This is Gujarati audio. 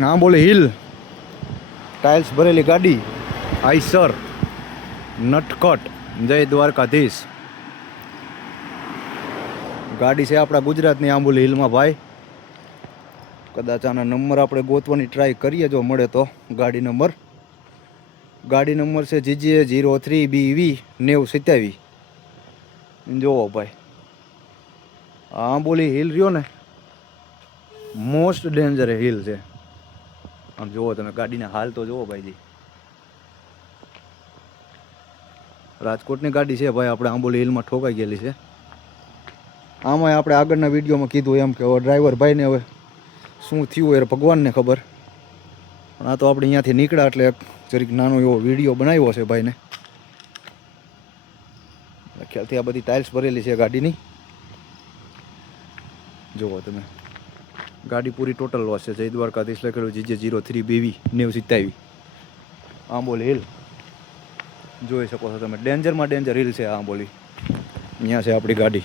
હા બોલે હિલ ટાઇલ્સ ભરેલી ગાડી આઈસર નટકટ જય દ્વારકાધીશ ગાડી છે આપણા ગુજરાતની આંબોલી હિલમાં ભાઈ. કદાચ આના નંબર આપણે ગોતવાની ટ્રાય કરીએ જો મળે તો. ગાડી નંબર છે GJ03BV 9027. જોવો ભાઈ આંબોલી હિલ રહ્યો ને મોસ્ટ ડેન્જર હિલ છે. આમ જુઓ તમે ગાડીના હાલ તો જુઓ ભાઈજી. રાજકોટની ગાડી છે ભાઈ. આપણે આંબોલી હિલમાં ઠોકાઈ ગયેલી છે. આમાં આપણે આગળના વિડીયોમાં કીધું એમ કે હવે ડ્રાઈવર ભાઈને હવે શું થયું એ ભગવાનને ખબર. પણ આ તો આપણે અહીંયાથી નીકળ્યા એટલે જરીક નાનો એવો વિડીયો બનાવ્યો છે ભાઈને. ખ્યાલથી આ બધી ટાઇલ્સ ભરેલી છે ગાડીની. જુઓ તમે ગાડી પૂરી ટોટલ લોસ છે. જય દ્વારકાધીશ લખેલું GJ03BV 9027 આંબોલી હિલ જોઈ શકો છો તમે. ડેન્જરમાં ડેન્જર હિલ છે આંબોલી. અહીંયા છે આપણી ગાડી.